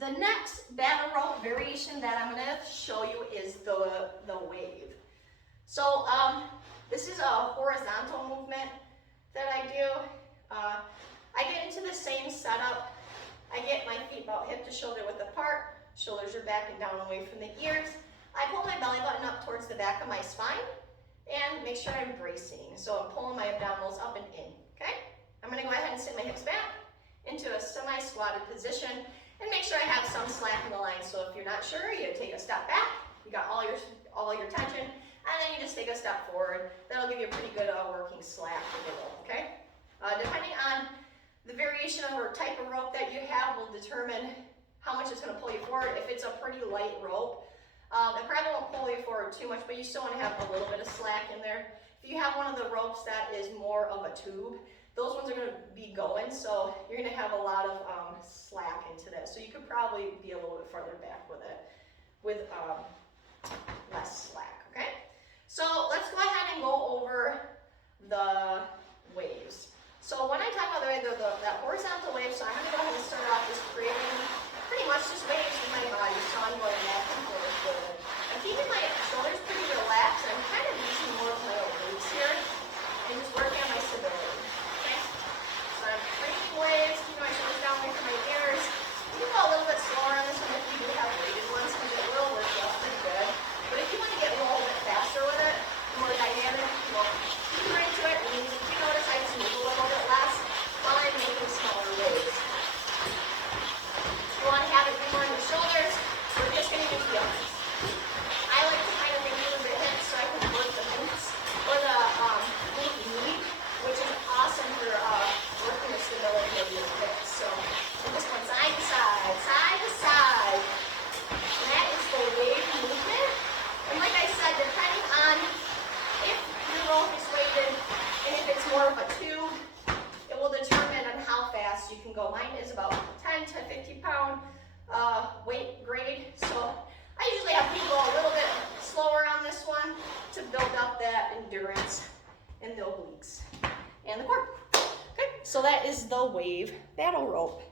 The next battle rope variation that I'm gonna show you is the wave. So this is a horizontal movement that I do. I get into the same setup. I get my feet about hip to shoulder width apart. Shoulders are back and down away from the ears. I pull my belly button up towards the back of my spine and make sure I'm bracing. So I'm pulling my abdominals up and in, okay? I'm gonna go ahead and sit my hips back into a semi-squatted position and make sure I have some slack in the line. So if you're not sure, you take a step back, you got all your tension, and then you just take a step forward. That'll give you a pretty good working slack wiggle, okay? Depending on the variation of or type of rope that you have will determine how much it's gonna pull you forward. If it's a pretty light rope, it probably won't pull you forward too much, but you still wanna have a little bit of slack in there. If you have one of the ropes that is more of a tube, those ones are gonna be going, so you're gonna have a lot of slack into this. So you could probably be a little bit farther back with it, with less slack, okay? So let's go ahead and go over the waves. So when I talk about that horizontal wave, so I'm gonna go ahead and start off just creating pretty much just waves with my body. So I'm going back and forth. I'm keeping my shoulders pretty relaxed. I'm kind of using more of my obliques here and just working on my stability. Okay? So I'm creating waves, keeping my shoulders down away from my ears. You can go a little bit slower on this one if you do have weighted ones because it will work out pretty good. But if you want to get a little bit faster with it, more dynamic, well, deeper into it, and if you notice I just move a little bit less while I'm making smaller waves. If you want to have it be more in the shoulders, we're just going to use the arms. I like to kind of make a little bit hips so I can work the glutes or the glute knee, which is awesome for working the stability of your hips. So I'm just going side to side, side to side. And that is the wave movement. And like I said, depending on if your rope is weighted and if it's more of a tube, it will determine on how fast you can go. Mine is about 10 to 50 pound weight grade. So I usually have people go a little bit slower on this one to build up that endurance in the obliques and the core. Okay, so that is the wave battle rope.